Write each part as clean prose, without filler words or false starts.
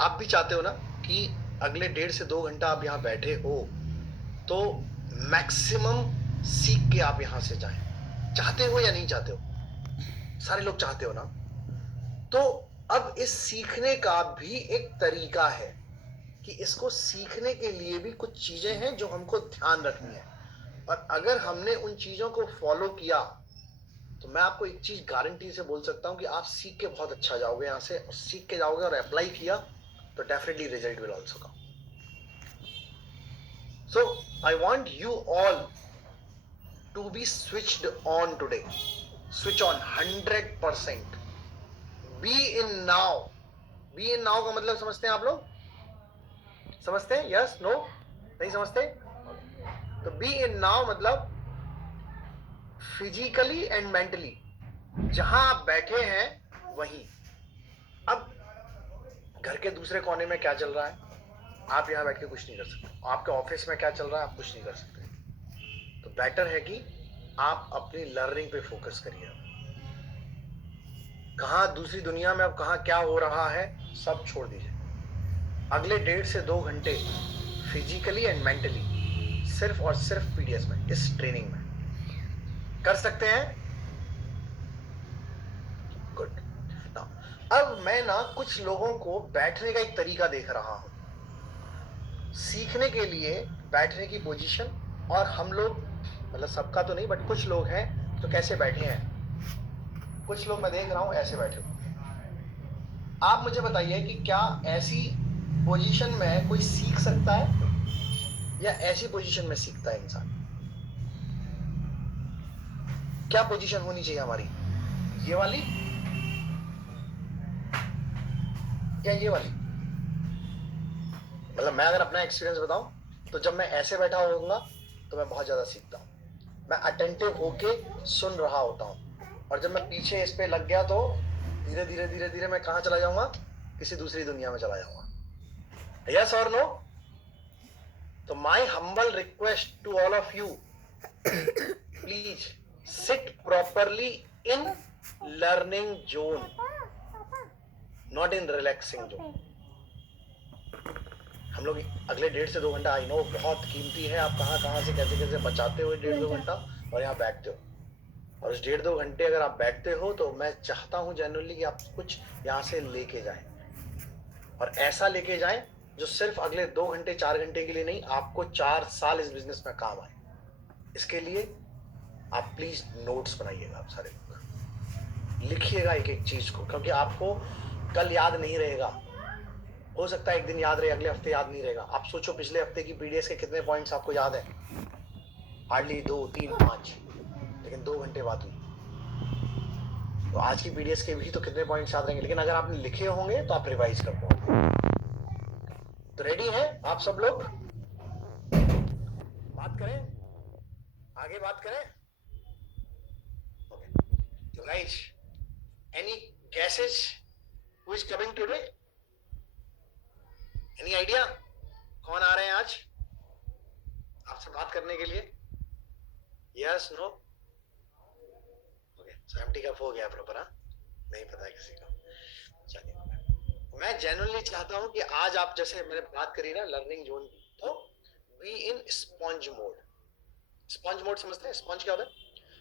आप भी चाहते हो ना कि अगले 1.5 से 2 घंटा आप यहाँ बैठे हो तो मैक्सिमम सीख के आप यहाँ से जाएं। चाहते हो या नहीं चाहते हो? सारे लोग चाहते हो ना? तो अब इस सीखने का भी एक तरीका है कि इसको सीखने के लिए भी कुछ चीजें हैं जो हमको ध्यान रखनी है, और अगर हमने उन चीजों को फॉलो किया तो मैं आपको एक चीज गारंटी से बोल सकता हूं कि आप सीख के बहुत अच्छा जाओगे यहाँ से, और सीख के जाओगे और अप्लाई किया तो definitely result will also come. So I want you all to be switched on today, switch on 100%। Be in now. Be in now का मतलब समझते हैं आप लोग? समझते हैं? यस, नो, नहीं समझते? तो बी इन नाउ मतलब फिजिकली एंड मेंटली जहां आप बैठे हैं वहीं। अब घर के दूसरे कोने में क्या चल रहा है आप यहां बैठ के कुछ नहीं कर सकते, आपके ऑफिस में क्या चल रहा है आप कुछ नहीं कर सकते। तो बेटर है कि आप अपनी लर्निंग पे फोकस करिए। कहां दूसरी दुनिया में अब कहां क्या हो रहा है सब छोड़ दीजिए। अगले 1.5 से 2 घंटे फिजिकली एंड मेंटली सिर्फ और सिर्फ पीडीएस में, इस ट्रेनिंग में कर सकते हैं। गुड। अब मैं ना कुछ लोगों को बैठने का एक तरीका देख रहा हूं सीखने के लिए, बैठने की पोजीशन। और हम लोग, मतलब सबका तो नहीं बट कुछ लोग हैं तो कैसे बैठे हैं, कुछ लोग मैं देख रहा हूं ऐसे बैठे हो। आप मुझे बताइए कि क्या ऐसी पोजीशन में कोई सीख सकता है या ऐसी पोजीशन में सीखता है इंसान? क्या पोजीशन होनी चाहिए हमारी? ये वाली या ये वाली? मतलब मैं अगर अपना एक्सपीरियंस बताऊं तो जब मैं ऐसे बैठा होऊंगा तो मैं बहुत ज्यादा सीखता हूं। मैं अटेंटिव होके सुन रहा होता हूं, और जब मैं पीछे इस पे लग गया तो धीरे धीरे धीरे धीरे मैं कहां चला जाऊंगा? किसी दूसरी दुनिया में चला जाऊंगा। यस और नो? तो my humble request to all of you, please sit properly in learning zone, not in relaxing zone. हम लोग अगले 1.5 से 2 घंटा, आई नो बहुत कीमती है, आप कहां कहां से कैसे कैसे बचाते हो 1.5 2 घंटा और यहाँ बैठते हो। और उस 1.5 2 घंटे अगर आप बैठते हो तो मैं चाहता हूं जेन्युइनली कि आप कुछ यहाँ से लेके जाएं, और ऐसा लेके जाएं जो सिर्फ अगले 2 घंटे 4 घंटे के लिए नहीं, आपको 4 साल इस बिजनेस में काम आए। इसके लिए आप प्लीज नोट्स बनाइएगा, आप सारे लोग लिखिएगा एक एक चीज को, क्योंकि आपको कल याद नहीं रहेगा। हो सकता है एक दिन याद रहे, अगले हफ्ते याद नहीं रहेगा। आप सोचो पिछले हफ्ते की पीडीएस के कितने पॉइंट्स आपको याद है? हार्डली 2 3 5, लेकिन 2 घंटे बात हुई। तो आज की पीडीएस के भी तो कितने पॉइंट्स याद रहेंगे, लेकिन अगर आपने लिखे होंगे तो आप रिवाइज कर पाओगे। तो रेडी है आप सब लोग? बात करें, आगे बात करें। ओके, तो guys, any gases who is coming today? Any idea कौन आ रहे हैं आज आपसे बात करने के लिए? Yes, no? Okay, so empty cup हो गया प्रॉपर? हाँ, नहीं पता है किसी को। चलिए, मैं जेन्युइनली चाहता हूं कि आज आप, जैसे मैंने बात करी ना लर्निंग जोन की, तो be in sponge mode. Sponge mode समझते हैं? स्पंज क्या होता है?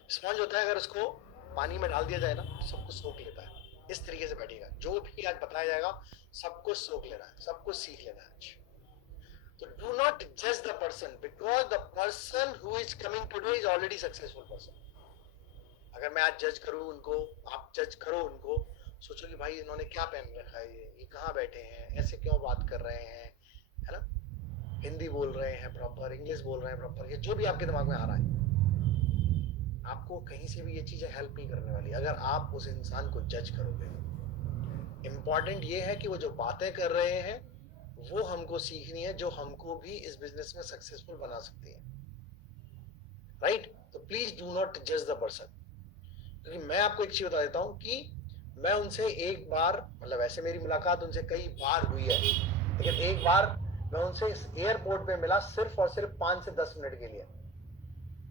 स्पंज होता है अगर उसको पानी में डाल दिया जाए ना तो सब कुछ सोख लेता है। इस तरीके से बैठिएगा, जो भी आज बताया जाएगा सब कुछ सोख लेना है, सब कुछ सीख लेना है आज। तो डू नॉट जज the person, because the person who is coming today is already successful person. अगर मैं आज जज करूं उनको, आप जज करो उनको, सोचो कि भाई इन्होंने क्या पहन रखा है, ये कहाँ बैठे हैं, ऐसे क्यों बात कर रहे हैं, है ना? हिंदी बोल रहे हैं प्रॉपर, इंग्लिश बोल रहे हैं प्रॉपर, ये जो भी आपके दिमाग में आ रहा है, आपको कहीं से भी ये चीजें हेल्प नहीं करने वाली अगर आप उस इंसान को जज करोगे। इंपॉर्टेंट ये है कि वो जो बातें कर रहे हैं वो हमको सीखनी है, जो हमको भी इस बिजनेस में सक्सेसफुल बना सकती है। राइट? तो प्लीज डू नॉट जज द पर्सन। क्योंकि मैं आपको एक चीज बता देता हूं कि मैं उनसे एक बार, मतलब ऐसे मेरी मुलाकात उनसे कई बार हुई है, लेकिन एक बार मैं उनसे एयरपोर्ट पे मिला सिर्फ और सिर्फ 5 से 10 मिनट के लिए।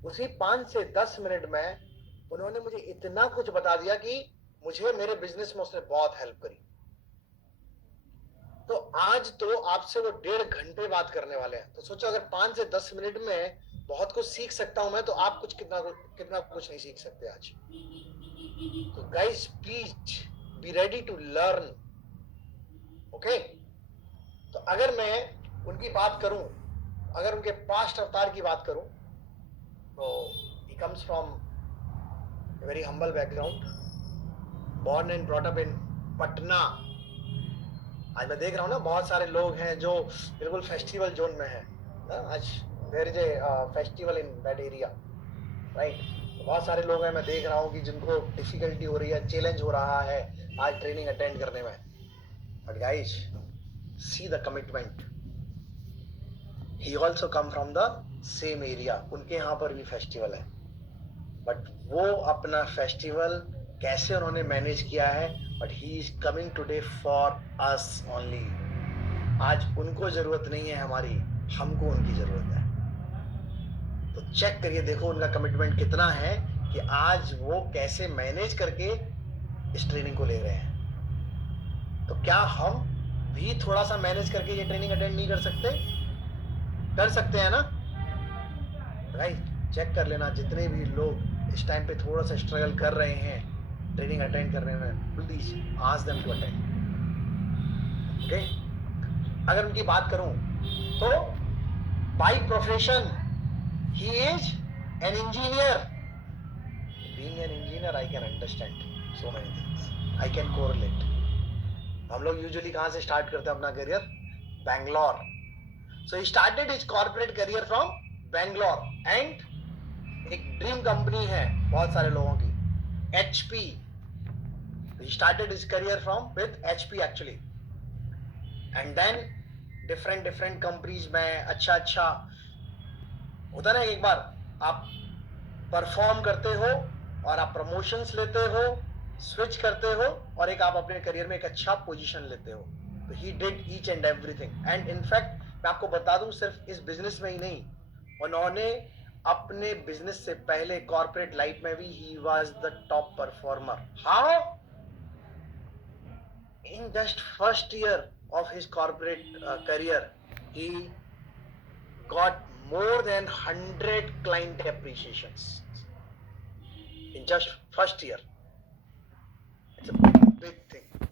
उसी 5 से 10 मिनट में उन्होंने मुझे इतना कुछ बता दिया कि मुझे मेरे बिजनेस में उसने बहुत हेल्प करी। तो आज तो आपसे वो 1.5 घंटे बात करने वाले हैं, तो सोचो अगर 5 से 10 मिनट में बहुत कुछ सीख सकता हूं मैं, तो आप कितना कुछ नहीं सीख सकते आज। तो guys please be ready to learn, okay. तो अगर मैं उनकी बात करूं, अगर उनके पास्ट अवतार की बात करूं, तो he comes from a very humble background, born and brought up in Patna. आज मैं देख रहा हूँ ना बहुत सारे लोग हैं जो बिल्कुल फेस्टिवल जोन में है। आज there is a festival in that area, right. बहुत सारे लोग हैं, मैं देख रहा हूँ कि जिनको डिफिकल्टी हो रही है, चैलेंज हो रहा है आज ट्रेनिंग अटेंड करने में। But guys see the commitment, he also come from the same area, उनके यहाँ पर भी फेस्टिवल है, बट वो अपना फेस्टिवल कैसे उन्होंने मैनेज किया है, but he is coming today for us only. आज उनको जरूरत नहीं है हमारी, हमको उनकी जरूरत है। तो चेक करिए, देखो उनका कमिटमेंट कितना है कि आज वो कैसे मैनेज करके इस ट्रेनिंग को ले रहे हैं। तो क्या हम भी थोड़ा सा मैनेज करके ये ट्रेनिंग अटेंड नहीं कर सकते? कर सकते हैं ना, राइट। चेक कर लेना, जितने भी लोग इस टाइम पे थोड़ा सा स्ट्रगल कर रहे हैं ट्रेनिंग अटेंड करने में, please ask them to attend, okay. अगर उनकी बात करूं तो by profession he is an engineer. Being an engineer I can understand so many things, I can correlate. हम लोग यूजुअली कहां से स्टार्ट करते हैं अपना career? Bangalore. So he started his corporate career from Bangalore, and एक ड्रीम कंपनी है बहुत सारे लोगों की, HP। He started his career from with HP actually, and then different companies में अच्छा होता ना, एक बार आप परफॉर्म करते हो और आप प्रमोशंस लेते हो, स्विच करते हो, और एक आप अपने करियर में एक अच्छा पोजीशन लेते हो। तो he did each and everything, and in fact मैं आपको बता दूं, सिर्फ इस बिजनेस में ही नहीं, उन्होंने अपने बिजनेस से पहले कॉर्पोरेट लाइफ में भी he was the top performer. How? In just first year of his corporate career, he got more than 100 client appreciations in just first year. It's a big thing.